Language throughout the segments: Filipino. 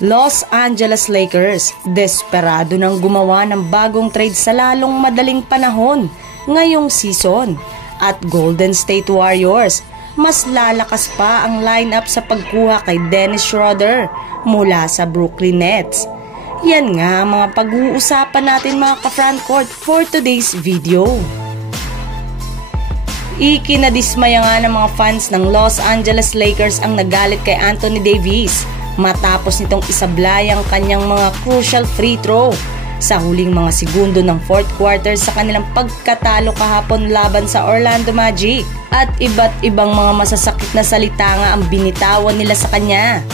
Los Angeles Lakers, desperado nang gumawa ng bagong trade sa lalong madaling panahon ngayong season. At Golden State Warriors, mas lalakas pa ang lineup sa pagkuha kay Dennis Schroeder mula sa Brooklyn Nets. Yan nga ang mga pag-uusapan natin mga ka-frontcourt for today's video. Ikinadismaya nga ng mga fans ng Los Angeles Lakers ang nagalit kay Anthony Davis matapos nitong isablay ang kanyang mga crucial free throw sa huling mga segundo ng fourth quarter sa kanilang pagkatalo kahapon laban sa Orlando Magic. At iba't ibang mga masasakit na salita nga ang binitawan nila sa kanya.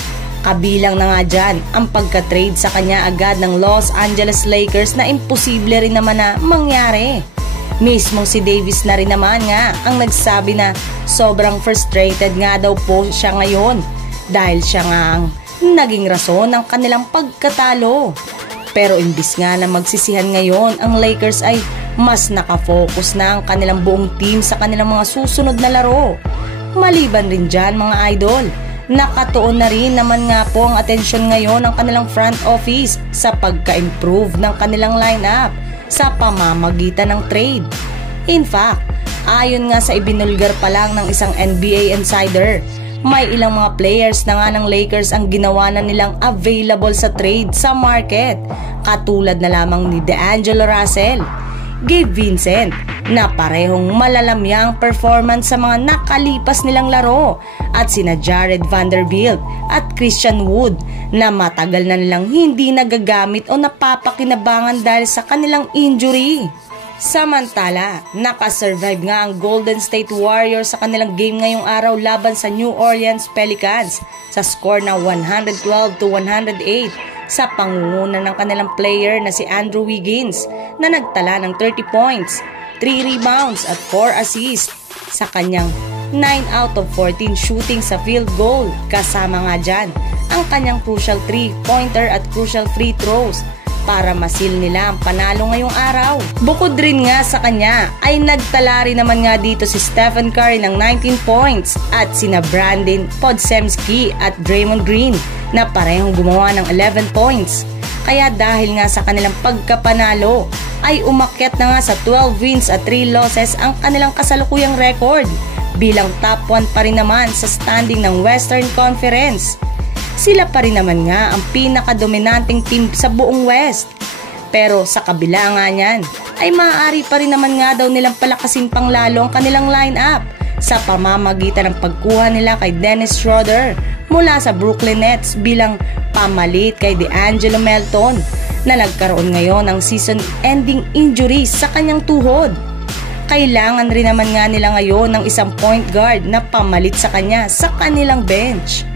Kabilang na nga dyan ang pagka-trade sa kanya agad ng Los Angeles Lakers na imposible rin naman na mangyari. Mismong si Davis na rin naman nga ang nagsabi na sobrang frustrated nga daw po siya ngayon dahil siya nga ang naging rason ng kanilang pagkatalo. Pero imbis nga na magsisihan ngayon ang Lakers ay mas nakafocus na ang kanilang buong team sa kanilang mga susunod na laro. Maliban rin dyan mga idol, nakatuon na rin naman nga po ang atensyon ngayon ng kanilang front office sa pagka-improve ng kanilang lineup sa pamamagitan ng trade. In fact, ayon nga sa ibinulgar pa lang ng isang NBA insider, may ilang mga players na nga ng Lakers ang ginawa na nilang available sa trade sa market, katulad na lamang ni D'Angelo Russell, Gabe Vincent na parehong malalamyang performance sa mga nakalipas nilang laro, at sina Jared Vanderbilt at Christian Wood na matagal na nilang hindi nagagamit o napapakinabangan dahil sa kanilang injury. Samantala, nakasurvive nga ang Golden State Warriors sa kanilang game ngayong araw laban sa New Orleans Pelicans sa score na 112-108 sa pangunguna ng kanilang player na si Andrew Wiggins na nagtala ng 30 points, 3 rebounds at 4 assists sa kanyang 9 out of 14 shooting sa field goal. Kasama nga dyan ang kanyang crucial 3-pointer at crucial free throws para masil nila ang panalo ngayong araw. Bukod rin nga sa kanya ay nagtala rin naman nga dito si Stephen Curry ng 19 points at sina Brandon Podziemski at Draymond Green na parehong gumawa ng 11 points. Kaya dahil nga sa kanilang pagkapanalo ay umakyat na nga sa 12 wins at 3 losses ang kanilang kasalukuyang record bilang top 1 pa rin naman sa standing ng Western Conference. Sila pa rin naman nga ang pinakadominanteng team sa buong West. Pero sa kabila nga niyan, ay maaari pa rin naman nga daw nilang palakasin pang lalo ang kanilang lineup sa pamamagitan ng pagkuha nila kay Dennis Schroeder mula sa Brooklyn Nets bilang pamalit kay D'Angelo Melton na nagkaroon ngayon ng season-ending injury sa kanyang tuhod. Kailangan rin naman nga nila ngayon ng isang point guard na pamalit sa kanya sa kanilang bench.